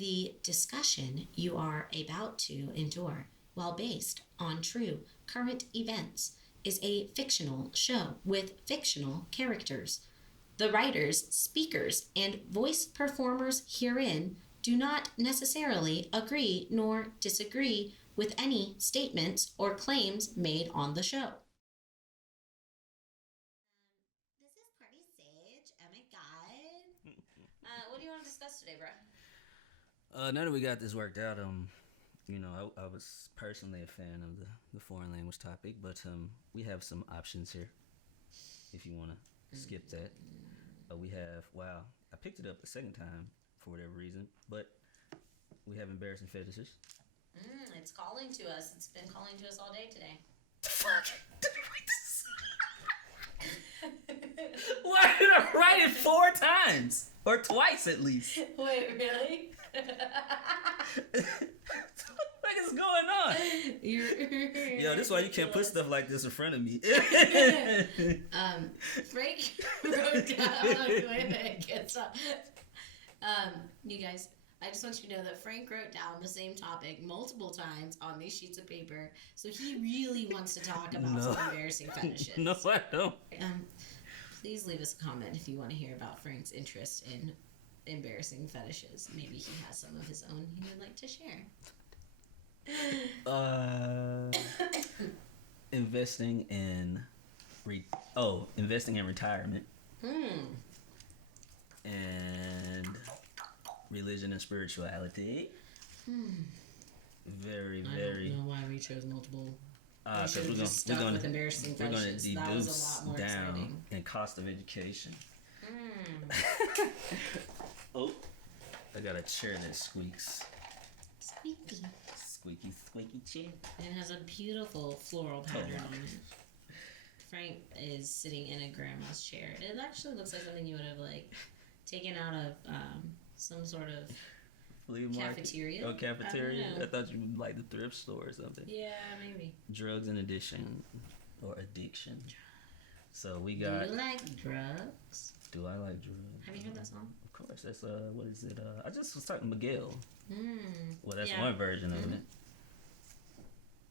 The discussion you are about to endure, while based on true current events, is a fictional show with fictional characters. The writers, speakers, and voice performers herein do not necessarily agree nor disagree with any statements or claims made on the show. This is Party Sage. Oh my god. What do you want to discuss today, bro? Now that we got this worked out, I was personally a fan of the foreign language topic, but we have some options here if you want to skip that. We have, wow, I picked it up the second time for whatever reason, but we have embarrassing fetishes. It's calling to us. It's been calling to us all day today. The fuck? Did we write this? Why did I write it 4 times? Or twice at least. Wait, really? What is going on? Yo, this is why you can't put stuff like this in front of me. Frank wrote down. Wait a minute, get up. You guys, I just want you to know that Frank wrote down the same topic multiple times on these sheets of paper, so he really wants to talk about some embarrassing fetishes. No, I don't. Please leave us a comment if you want to hear about Frank's interest in embarrassing fetishes. Maybe he has some of his own he would like to share. Investing in retirement. And religion and spirituality. Very, very. I don't know why we chose multiple. Because we're going with embarrassing fetishes. That was a lot more down exciting. in cost of education. Oh, I got a chair that squeaks. Squeaky. Squeaky, squeaky chair. And it has a beautiful floral pattern on it. Frank is sitting in a grandma's chair. It actually looks like something you would have taken out of some sort of cafeteria. Oh, cafeteria? I thought you would like the thrift store or something. Yeah, maybe. Drugs and addiction. Or addiction. So we got... Do you like drugs? Do I like drugs? Have you heard that song? Of course. That's, what is it? I just was talking Miguel. Well, that's yeah. one version of it.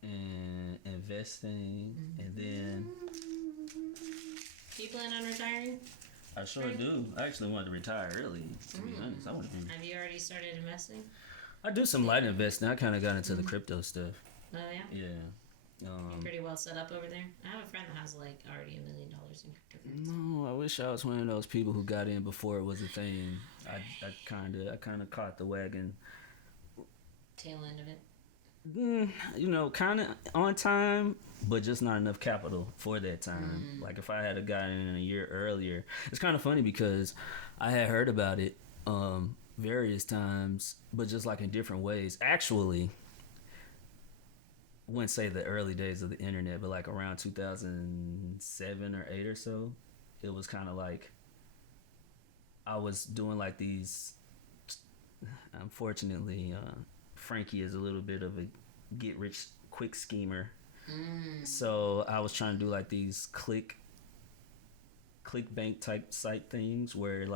And investing. And then... Do you plan on retiring? I sure do. I actually wanted to retire early, to be honest. I want to be... Have you already started investing? I do some light investing. I kind of got into the crypto stuff. Oh, yeah? Yeah. You're pretty well set up over there. I have a friend that has already $1 million in cryptocurrency. No, I wish I was one of those people who got in before it was a thing. I kind of caught the wagon. Tail end of it. Kind of on time, but just not enough capital for that time. Like if I had gotten in a year earlier, it's kind of funny because I had heard about it various times, but just in different ways. Actually, I wouldn't say the early days of the internet, but around 2007 or 8 or so, it was kind of I was doing these. Unfortunately, Frankie is a little bit of a get rich quick schemer. So I was trying to do these clickbank type site things where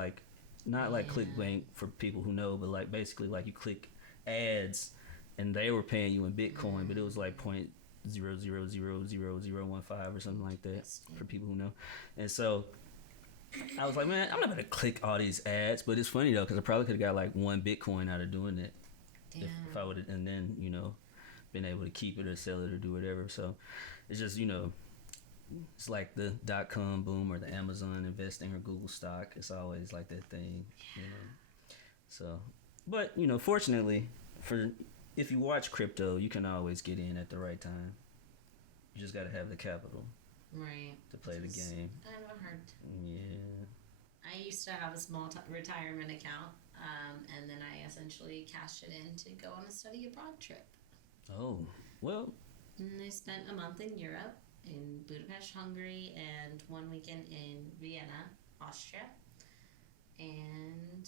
not clickbank for people who know, but basically you click ads and they were paying you in Bitcoin, but it was 0.00000015 or something like that for people who know. And so I was like, man, I'm not gonna click all these ads, but it's funny though because I probably could have got 1 Bitcoin out of doing it. If I would have, and then been able to keep it or sell it or do whatever. So it's just it's like the .com boom or the Amazon investing or Google stock. It's always that thing, So, but fortunately if you watch crypto, you can always get in at the right time. You just got to have the capital, right, to play the game. Kind of hard. Yeah. I used to have a small retirement account, and then I essentially cashed it in to go on a study abroad trip. Oh, well. And I spent a month in Europe, in Budapest, Hungary, and 1 weekend in Vienna, Austria. And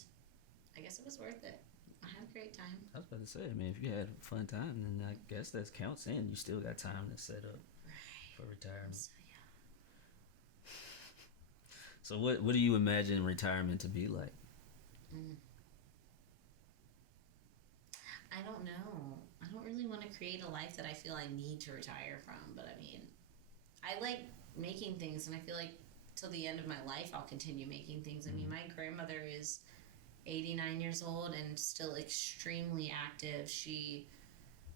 I guess it was worth it. I had a great time. I was about to say, if you had a fun time, then I guess that counts in. You still got time to set up for retirement. So, yeah. So what do you imagine retirement to be like? don't know. I don't really want to create a life that I feel I need to retire from. But I mean, I like making things, and I feel like till the end of my life, I'll continue making things. I mean, my grandmother is 89 years old and still extremely active.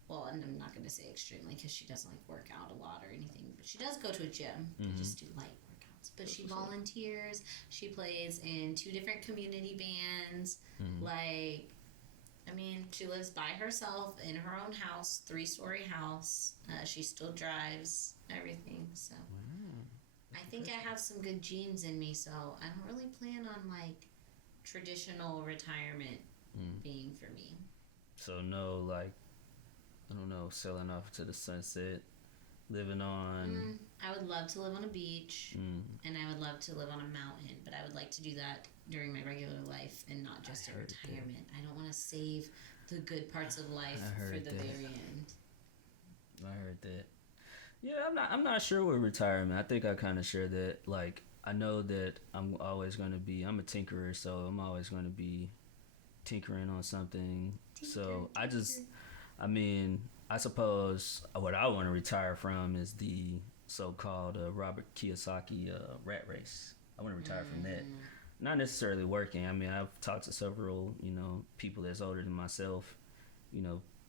Well, and I'm not going to say extremely because she doesn't like work out a lot or anything, but she does go to a gym. They just do light workouts. But she volunteers. She plays in 2 different community bands. Like, I mean, she lives by herself in her own house, 3-story house. She still drives everything. So I think I have some good genes in me. So I don't really plan on like traditional retirement being for me. So no, like, I don't know, selling off to the sunset, living on. I would love to live on a beach, and I would love to live on a mountain, but I would like to do that during my regular life and not just a retirement. I don't want to save the good parts of life for the very end. I heard that. Yeah, I'm not sure with retirement. I think I kind of share that. Like, I know that I'm a tinkerer, so I'm always going to be tinkering on something. So I suppose what I want to retire from is the so-called Robert Kiyosaki rat race. I want to retire from that. Not necessarily working. I mean, I've talked to several, people that's older than myself,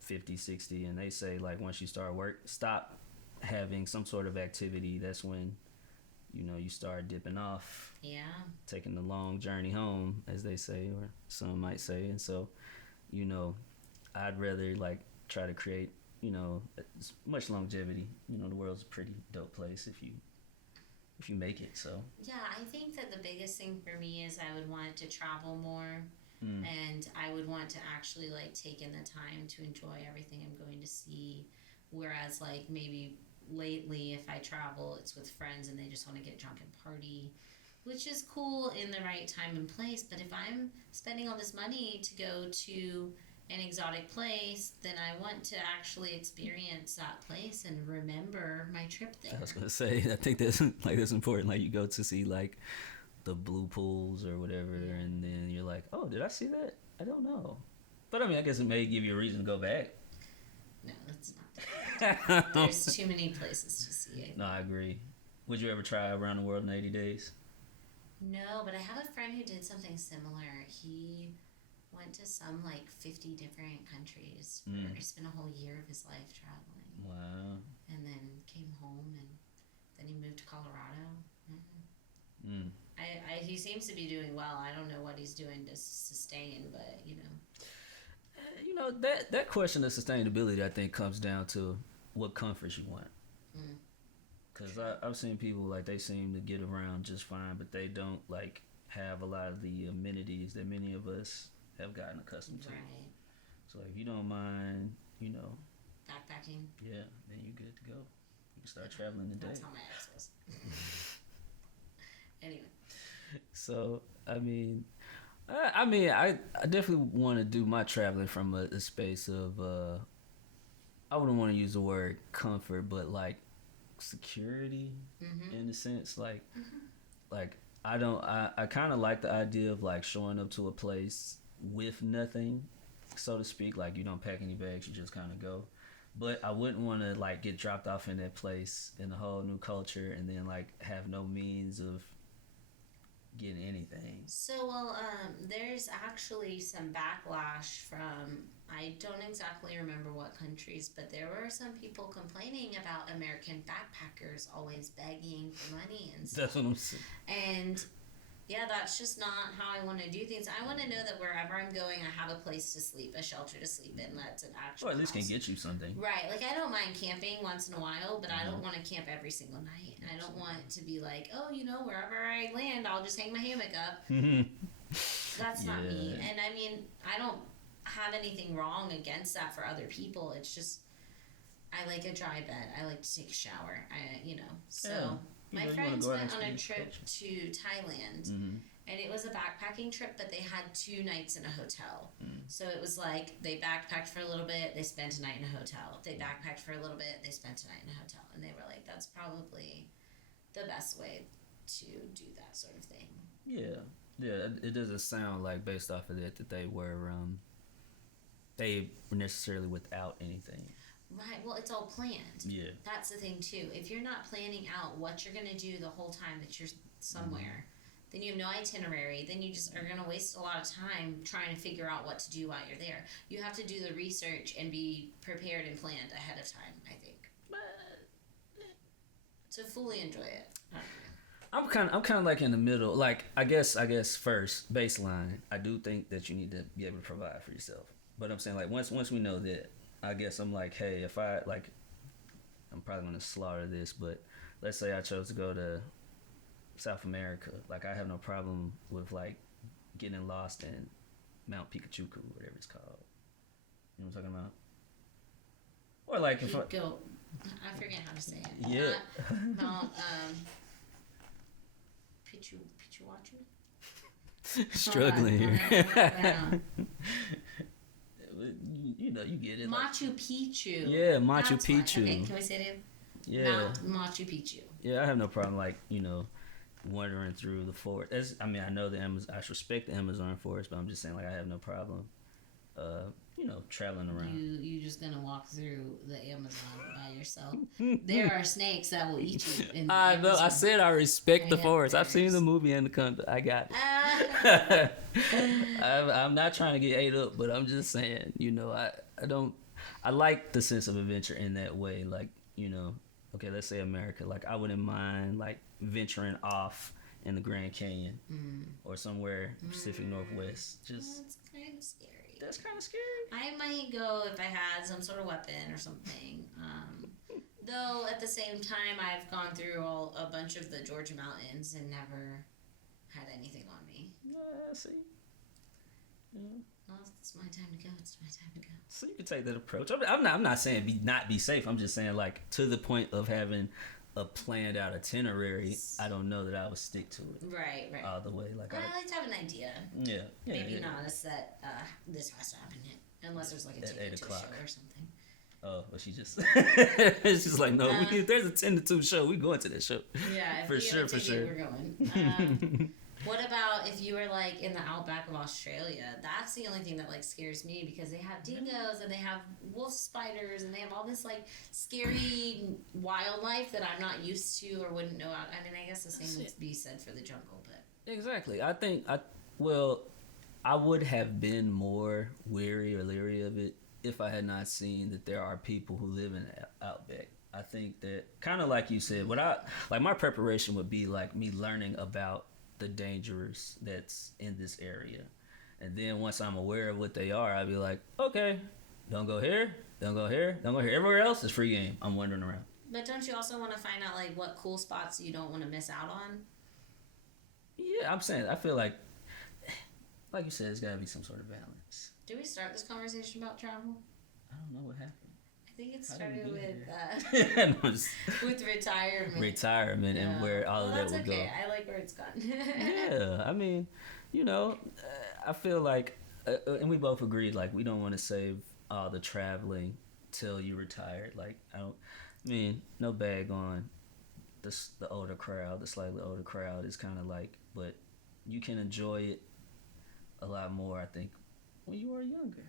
50, 60, and they say, like, once you stop having some sort of activity, that's when, you start dipping off. Yeah. Taking the long journey home, as they say, or some might say. And so, I'd rather, like, try to create, as much longevity. The world's a pretty dope place if you make it. So yeah, I think that the biggest thing for me is I would want to travel more, and I would want to actually like take in the time to enjoy everything I'm going to see. Whereas like maybe lately, if I travel, it's with friends and they just want to get drunk and party, which is cool in the right time and place. But if I'm spending all this money to go to an exotic place, then I want to actually experience that place and remember my trip there. I was gonna say, I think that's important. Like, you go to see like the blue pools or whatever, and then you're like, oh, did I see that? I don't know. But I mean, I guess it may give you a reason to go back. No, that's not that. There's too many places to see it. No, I agree. Would you ever try around the world in 80 days? No, but I have a friend who did something similar. He went to some like 50 different countries. He spent a whole year of his life traveling. Wow. And then came home, and then he moved to Colorado. He seems to be doing well. I don't know what he's doing to sustain, but that question of sustainability, I think, comes down to what comforts you want. Because I've seen people, like, they seem to get around just fine, but they don't like have a lot of the amenities that many of us have gotten accustomed to. Right. So if you don't mind, backpacking. Yeah, then you're good to go. You can start traveling today. That's how my ex was. Anyway. So I definitely want to do my traveling from a space of I wouldn't want to use the word comfort, but like security, in a sense. Like I kind of like the idea of like showing up to a place with nothing, so to speak. Like, you don't pack any bags, you just kind of go. But I wouldn't want to like get dropped off in that place in a whole new culture and then like have no means of getting anything. So, there's actually some backlash from, I don't exactly remember what countries, but there were some people complaining about American backpackers always begging for money and stuff. That's what I'm saying. And yeah, that's just not how I want to do things. I want to know that wherever I'm going, I have a place to sleep, a shelter to sleep in. That's an actual Or at least house. can get you something. Right. Like, I don't mind camping once in a while, but I don't want to camp every single night. And I don't want to be like, oh, wherever I land, I'll just hang my hammock up. That's not me. And I mean, I don't have anything wrong against that for other people. It's just, I like a dry bed. I like to take a shower. So... Yeah. My friends went on a trip to Thailand, and it was a backpacking trip, but they had 2 nights in a hotel. So it was like they backpacked for a little bit, they spent a night in a hotel. They backpacked for a little bit, they spent a night in a hotel. And they were like, that's probably the best way to do that sort of thing. Yeah, it doesn't sound like, based off of that they were stay necessarily without anything. Right. Well, it's all planned. Yeah. That's the thing too. If you're not planning out what you're gonna do the whole time that you're somewhere, then you have no itinerary. Then you just are gonna waste a lot of time trying to figure out what to do while you're there. You have to do the research and be prepared and planned ahead of time, I think, to fully enjoy it. I'm kind of like in the middle. Like I guess first baseline, I do think that you need to be able to provide for yourself. But I'm saying like once we know that, I guess I'm like, hey, if I like, I'm probably gonna slaughter this, but let's say I chose to go to South America, like I have no problem with like getting lost in Mount Pikachu, whatever it's called. You know what I'm talking about? Or like if I forget how to say it. Yeah. Mount Pichuachu. Struggling here. You know, you get it. Machu Picchu. Yeah, Machu That's Picchu. Okay, can we say it? Yeah. Mount Machu Picchu. Yeah, I have no problem like, you know, wandering through the forest. I mean, I know the Amazon. I respect the Amazon forest, but I'm just saying like I have no problem, you know, traveling around. You just gonna walk through the Amazon by yourself? There are snakes that will eat you. In the I know. Amazon. I said I respect the forest. I've bears. seen the movie Anaconda. I got it. I'm not trying to get ate up, but I'm just saying, you know, I don't. I like the sense of adventure in that way. Like, you know, okay, let's say America. Like, I wouldn't mind like venturing off in the Grand Canyon or somewhere Pacific Northwest. Just That's kind of scary. That's kind of scary. I might go if I had some sort of weapon or something. Though at the same time, I've gone through a bunch of the Georgia mountains and never had anything on me. See. Yeah. Well, it's my time to go. It's my time to go. So you can take that approach. I'm not saying not be safe. I'm just saying like to the point of having a planned out itinerary. I don't know that I would stick to it. Right. All the way. Like I like to have an idea. Yeah. Maybe not a set. This has to happen unless there's like a ticket to a show or something. Oh, but she just it's just like no. There's a 10 to 2 show. We going to that show. Yeah, for sure. We're going. What about if you were like in the outback of Australia? That's the only thing that like scares me because they have dingoes and they have wolf spiders and they have all this like scary wildlife that I'm not used to or wouldn't know out. I mean, I guess the same would be said for the jungle, but exactly. I think I would have been more weary or leery of it if I had not seen that there are people who live in the outback. I think that kind of like you said, my preparation would be like me learning about the dangers that's in this area. And then once I'm aware of what they are, I'd be like, okay, don't go here, don't go here, don't go here. Everywhere else is free game. I'm wandering around. But don't you also want to find out like what cool spots you don't want to miss out on? Yeah, I'm saying, I feel like you said, there's got to be some sort of balance. Did we start this conversation about travel? I don't know what happened. I think it started with with retirement. Retirement and where all of that would go. I like where it's gone. Yeah, I mean, you know, I feel like, and we both agreed, like we don't want to save all the traveling till you retired. Like I mean, no bag on the older crowd, the slightly older crowd is kind of like, but you can enjoy it a lot more, I think, when you are younger.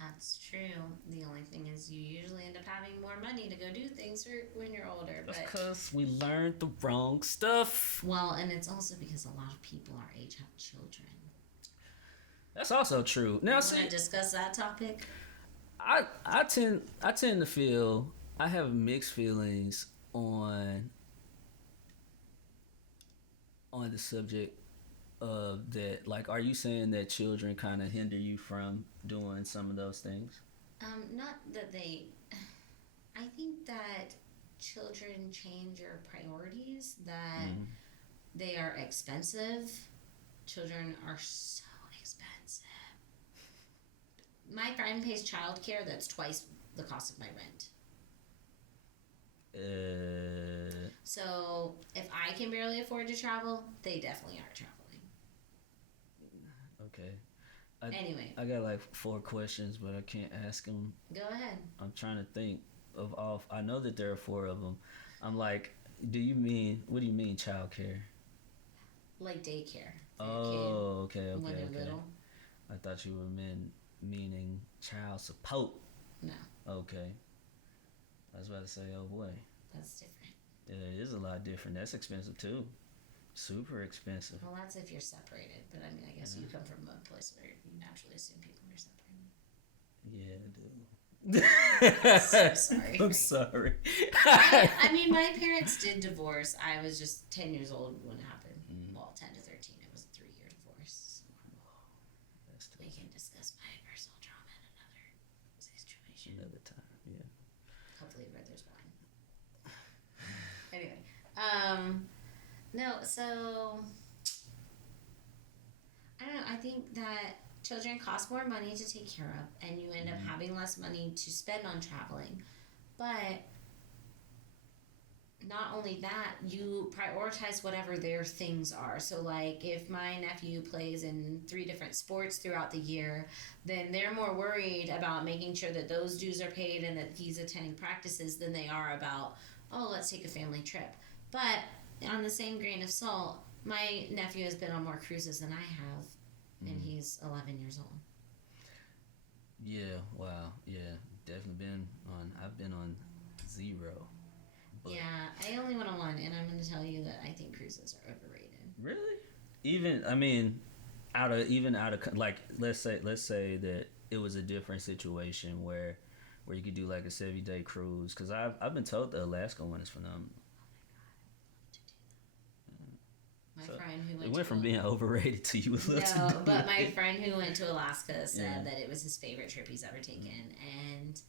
That's true. The only thing is you usually end up having more money to go do things when you're older. That's because we learned the wrong stuff. Well, and it's also because a lot of people our age have children. That's also true. Now, want to discuss that topic? I tend to feel I have mixed feelings on the subject of that. Like, are you saying that children kind of hinder you from doing some of those things? Not that they. I think that children change your priorities. That they are expensive. Children are so expensive. My friend pays childcare that's twice the cost of my rent. So if I can barely afford to travel, they definitely are traveling. Okay. Anyway. I got like 4 questions, but I can't ask them. Go ahead. I'm trying to think of all. I know that there are 4 of them. I'm like, what do you mean childcare? Like daycare. Oh, okay. When they're little. I thought you were meant meaning child support. No. Okay. I was about to say, oh boy. That's different. It is a lot different. That's expensive too. Super expensive. Well, that's if you're separated. But I mean, I guess you come from a place where you naturally assume people are separated. Yeah, I do. I'm so sorry. I'm sorry. I mean, my parents did divorce. I was just 10 years old when it happened. Well, 10 to 13. It was a 3-year divorce. So we can discuss my personal trauma in another situation. Another time, yeah. Hopefully where there's wine. Anyway. No, so I don't know. I think that children cost more money to take care of, and you end up having less money to spend on traveling. But not only that, you prioritize whatever their things are. So, like, if my nephew plays in 3 different sports throughout the year, then they're more worried about making sure that those dues are paid and that he's attending practices than they are about, oh, let's take a family trip. But on the same grain of salt, my nephew has been on more cruises than I have, and he's 11 years old. Yeah, wow. Yeah, definitely I've been on 0. But yeah, I only went on 1, and I'm going to tell you that I think cruises are overrated. Really? Even, I mean, out of like, let's say that it was a different situation where you could do like a 7-day cruise, because I've been told the Alaska one is phenomenal. My friend who went from being overrated to you would love to do but it. my friend who went to Alaska said that it was his favorite trip he's ever taken, and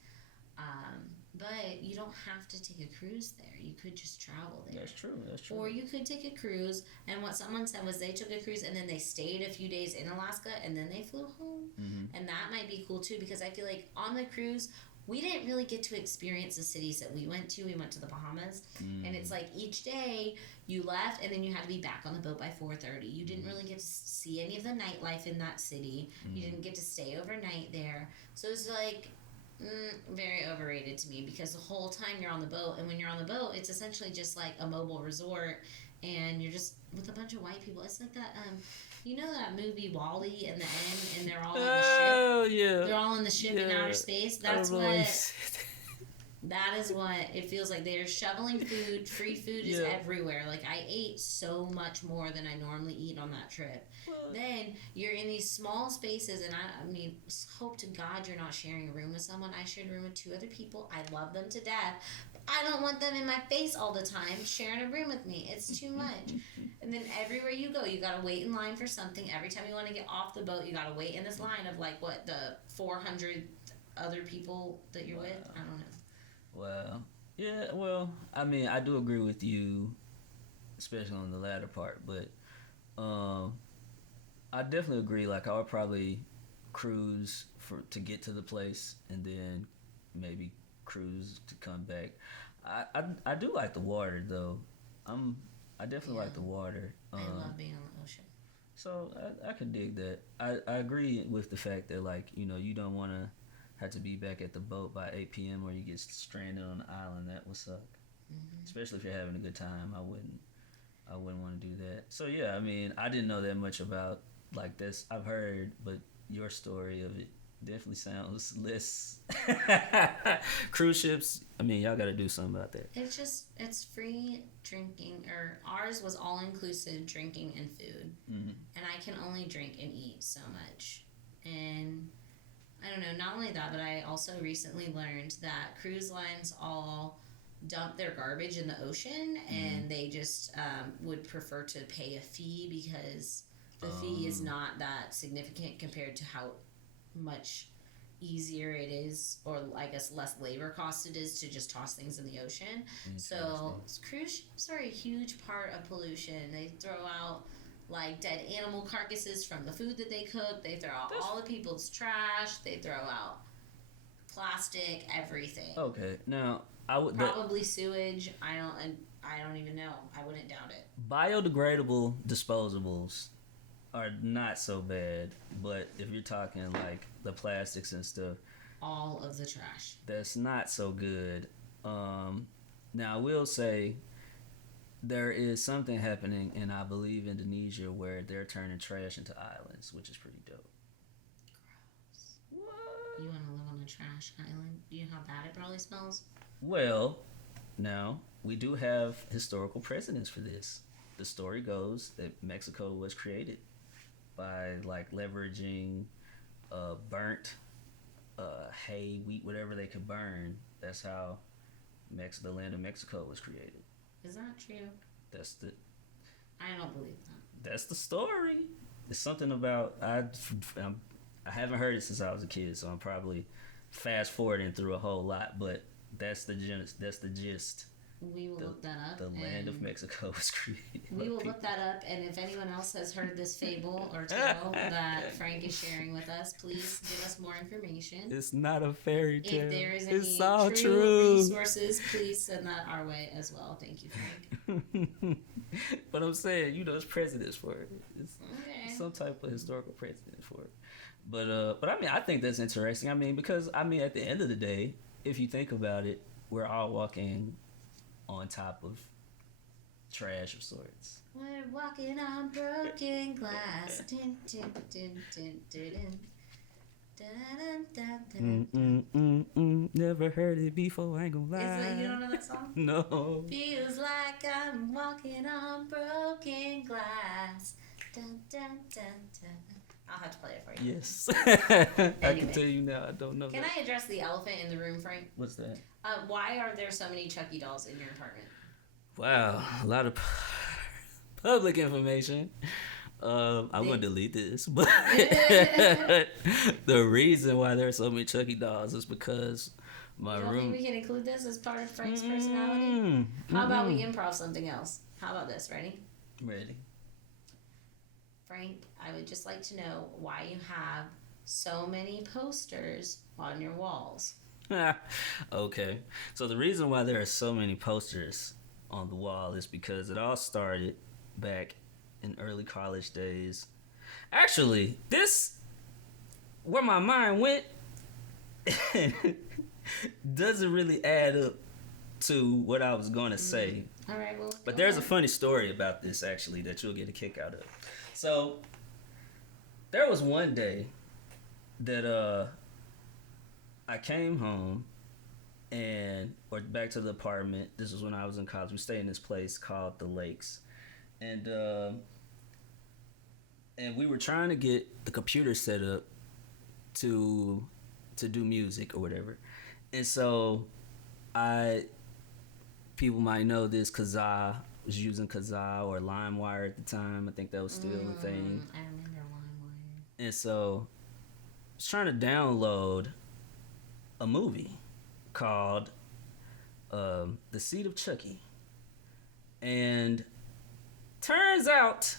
but you don't have to take a cruise there. You could just travel there. That's true. Or you could take a cruise, and what someone said was they took a cruise and then they stayed a few days in Alaska and then they flew home, and that might be cool too, because I feel like on the cruise we didn't really get to experience the cities that we went to. We went to the Bahamas, and it's like each day you left, and then you had to be back on the boat by 4:30. You didn't really get to see any of the nightlife in that city. You didn't get to stay overnight there. So it's like very overrated to me, because the whole time you're on the boat, and when you're on the boat, it's essentially just like a mobile resort, and you're just with a bunch of white people. It's like that, you know that movie WALL-E in the end, and they're all on the ship? Oh, yeah. They're all in the ship in outer space. That is what it feels like. They're shoveling food. Free food is everywhere. Like, I ate so much more than I normally eat on that trip. Then you're in these small spaces, and I mean, hope to God you're not sharing a room with someone. I shared a room with 2 other people. I love them to death. But I don't want them in my face all the time sharing a room with me. It's too much. And then everywhere you go, you gotta wait in line for something. Every time you want to get off the boat, you gotta wait in this line of like the 400 other people that you're with. I don't know. Well, yeah, well, I mean, I do agree with you, especially on the latter part, but I definitely agree. Like, I would probably cruise to get to the place, and then maybe cruise to come back. I do like the water, though. I definitely like the water. I love being on the ocean. So I could dig that. I agree with the fact that, like, you know, you don't want to have to be back at the boat by 8 p.m. or you get stranded on the island. That would suck. Especially if you're having a good time. I wouldn't want to do that. So yeah, I mean, I didn't know that much about like this. I've heard, but your story of it definitely sounds less. Cruise ships, I mean, y'all got to do something about that. It's free drinking, or ours was all inclusive drinking and food. And I can only drink and eat so much. And I don't know, not only that, but I also recently learned that cruise lines all dump their garbage in the ocean, and they just would prefer to pay a fee, because the fee is not that significant compared to how much easier it is, or I guess less labor cost it is to just toss things in the ocean. So cruise ships are a huge part of pollution. They throw out like dead animal carcasses from the food that they cook. They throw out all the people's trash. They throw out plastic, everything. Okay, now I would probably sewage. I don't even know. I wouldn't doubt it. Biodegradable disposables are not so bad, but if you're talking like the plastics and stuff, all of the trash, that's not so good. Now I will say there is something happening in, I believe, Indonesia, where they're turning trash into islands, which is pretty dope. Gross. You want to live on a trash island? Do you know how bad it probably smells? Well, now we do have historical precedents for this. The story goes that Mexico was created by like leveraging burnt hay, wheat, whatever they could burn. That's how the land of Mexico was created. Is that true? That's the. I don't believe that. That's the story. It's something about I haven't heard it since I was a kid, so I'm probably fast forwarding through a whole lot. But that's the gist. We will look that up. The land of Mexico was created. We will look that up, and if anyone else has heard this fable or tale that Frank is sharing with us, please give us more information. It's not a fairy tale. If there is any it's all true resources, please send that our way as well. Thank you, Frank. But I'm saying, it's precedents for it. It's okay. Some type of historical precedent for it. But I mean, I think that's interesting. I mean, because at the end of the day, if you think about it, we're all walking on top of trash of sorts. We're walking on broken glass. Dun, dun, dun, dun, dun, dun, dun, dun. Never heard it before, I ain't gonna lie. You don't know that song? No. Feels like I'm walking on broken glass. Dun, dun, dun, dun. I'll have to play it for you. Yes. I can tell you now, I don't know. Can I address the elephant in the room, Frank? What's that? Why are there so many Chucky dolls in your apartment? Wow, a lot of public information. I'm gonna delete this, but the reason why there are so many Chucky dolls is because my you don't room. Think we can include this as part of Frank's personality? How about we improv something else? How about this? Ready? Ready. Frank, I would just like to know why you have so many posters on your walls. Okay, so the reason why there are so many posters on the wall is because it all started back in early college days. Actually, where my mind went doesn't really add up to what I was going to say. All right, well, but there's a funny story about this, actually, that you'll get a kick out of. So, there was one day that I came home or back to the apartment. This was when I was in college. We stayed in this place called The Lakes. And we were trying to get the computer set up to do music or whatever. And so people might know this, Kazaa was using Kazaa or LimeWire at the time. I think that was still a thing. I remember LimeWire. And so I was trying to download a movie called The Seed of Chucky. And turns out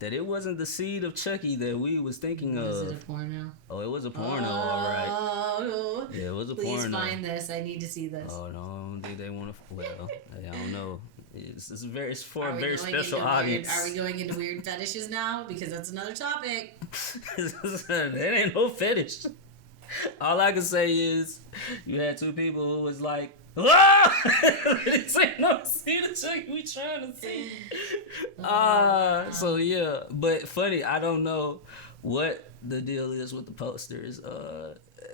that it wasn't the seed of Chucky that we was thinking of. Was it a porno? Oh, it was a porno, all right. Oh, yeah, it was a please porno. Please find this. I need to see this. Oh, no, I don't think they want to. Well, I don't know. It's for a very special audience. Are we going into weird fetishes now? Because that's another topic. That ain't no fetish. All I can say is you had two people who was like, this ain't no seed of Chucky we trying to see. So yeah, but funny, I don't know what the deal is with the posters,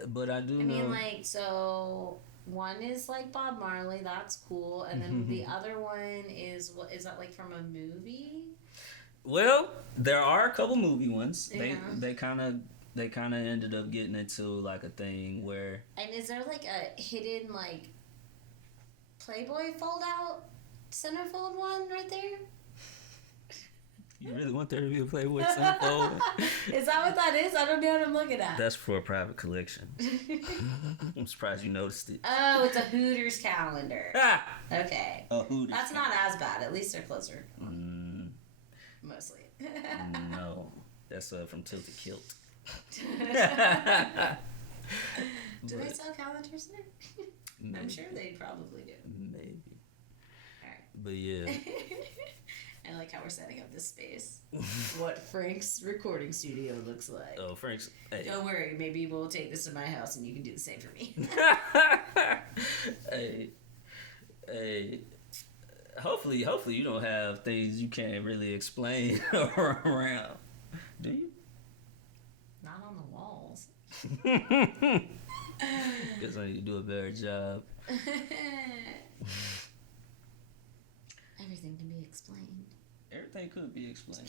but I do know. I mean, like, so one is like Bob Marley, that's cool, and then the other one is, what is that, like from a movie? Well, there are a couple movie ones. Yeah. They kind of ended up getting into like a thing where. And is there like a hidden like Playboy fold out centerfold one right there? You really want there to be a Playboy centerfold? Is that what that is? I don't know what I'm looking at. That's for a private collection. I'm surprised you noticed it. Oh, it's a Hooters calendar. Okay. A Hooters. That's not as bad. At least they're closer. Mostly. No, that's from Tilted Kilt. Do they sell calendars there? Maybe. I'm sure they probably do. Maybe. All right. But yeah. I like how we're setting up this space. What Frank's recording studio looks like. Oh, Frank's. Hey. Don't worry, maybe we'll take this to my house and you can do the same for me. Hey. Hopefully you don't have things you can't really explain around. Do you? Not on the walls. Guess I need to do a better job. Everything can be explained. Everything could be explained.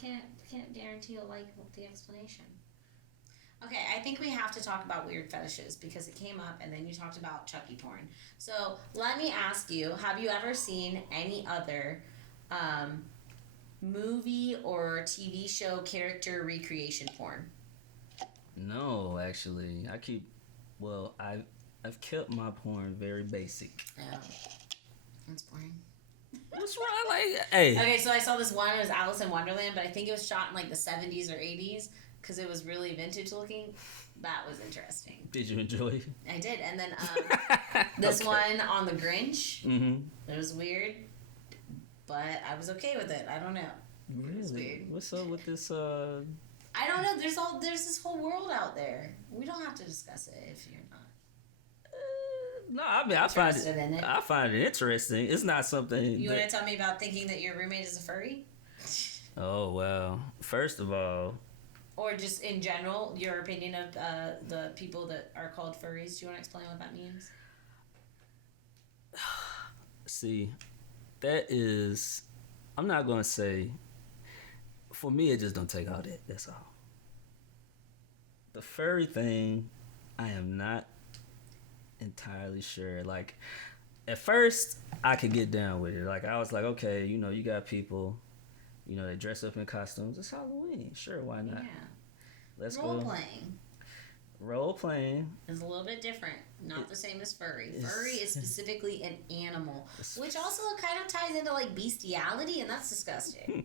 Can't guarantee you'll like the explanation. Okay, I think we have to talk about weird fetishes because it came up and then you talked about Chucky porn. So let me ask you, have you ever seen any other movie or TV show character recreation porn? No, actually. I've kept my porn very basic. Oh, that's boring. What's wrong? Like, hey. Okay, so I saw this one. It was Alice in Wonderland, but I think it was shot in like the 70s or 80s because it was really vintage looking. That was interesting. Did you enjoy it? I did. And then this one on the Grinch. Mm-hmm. It was weird, but I was okay with it. I don't know. Really? It was weird. What's up with this? I don't know. There's this whole world out there. We don't have to discuss it if you're not. No, I mean I find it interesting. It's not something. You want to tell me about thinking that your roommate is a furry? Oh well. First of all. Or just in general, your opinion of the people that are called furries. Do you want to explain what that means? See, that is. I'm not gonna say. For me, it just don't take all that. That's all. The furry thing, I am not entirely sure. Like, at first, I could get down with it. Like, I was like, okay, you got people, they dress up in costumes. It's Halloween. Sure, why not? Yeah. Let's Role go. playing. Role playing is a little bit different. Not the same as furry. Furry is specifically an animal, which also kind of ties into like bestiality, and that's disgusting.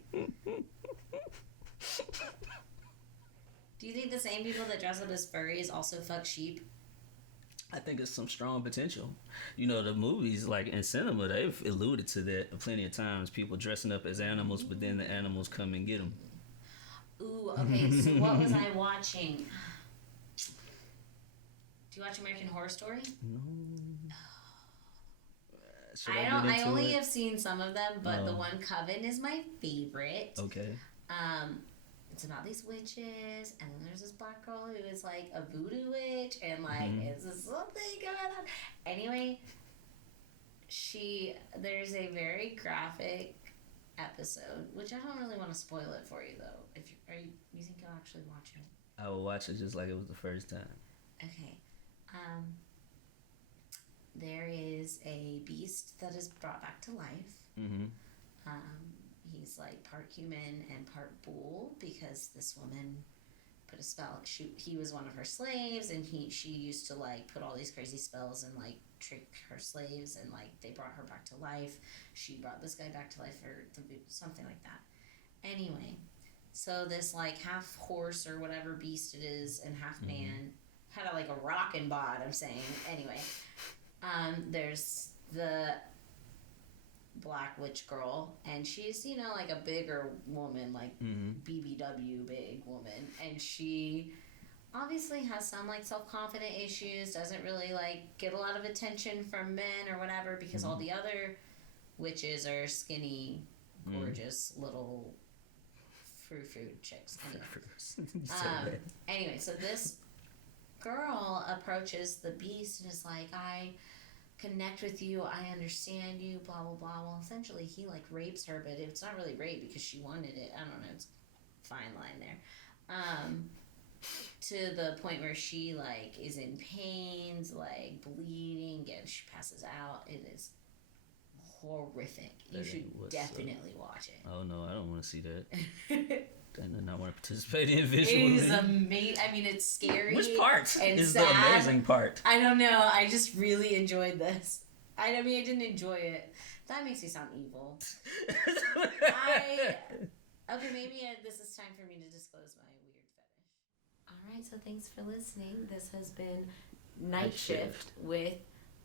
Do you think the same people that dress up as furries also fuck sheep? I think it's some strong potential. The movies, like in cinema, they've alluded to that plenty of times. People dressing up as animals, but then the animals come and get them. Ooh, okay, so what was I watching? Do you watch American Horror Story? No. I only have seen some of them, but the one Coven is my favorite. Okay. It's about these witches, and then there's this black girl who is like a voodoo witch, and like it's something going on. Anyway, there's a very graphic episode, which I don't really want to spoil it for you though. If you think you'll actually watch it? I will watch it just like it was the first time. Okay. There is a beast that is brought back to life. Mm-hmm. He's like part human and part bull because this woman put a spell. He was one of her slaves, and she used to like put all these crazy spells and like trick her slaves, and like they brought her back to life. She brought this guy back to life, or something like that. Anyway, so this like half horse or whatever beast it is and half man had a rockin' bod. I'm saying anyway. There's the black witch girl, and she's like a bigger woman, like BBW big woman, and she obviously has some like self-confident issues, doesn't really like get a lot of attention from men or whatever because all the other witches are skinny, gorgeous little frou-frou chicks. Anyway, so this girl approaches the beast and is like, I connect with you, I understand you, blah blah blah. Well, essentially he like rapes her, but it's not really rape because she wanted it. I don't know, it's a fine line there. To the point where she like is in pains, like bleeding, and she passes out. It is horrific. You should definitely watch it. Oh no, I don't want to see that. I do not want to participate in visually. It is amazing. I mean, it's scary. Which part is sad. the amazing part? I don't know. I just really enjoyed this. I mean, I didn't enjoy it. That makes me sound evil. Okay, maybe this is time for me to disclose my weird fetish. All right, so thanks for listening. This has been Night Shift with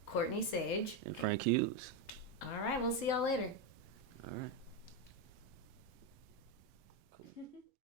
Courtney Sage and Frank Hughes. All right, we'll see y'all later. All right.